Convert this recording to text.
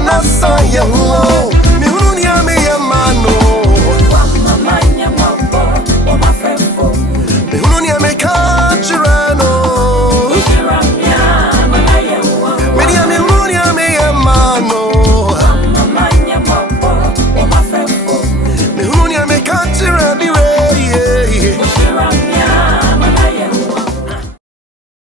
na saye ho mi hunu ni ameye mano wa mama nya mabo wa mafrefo mi hunu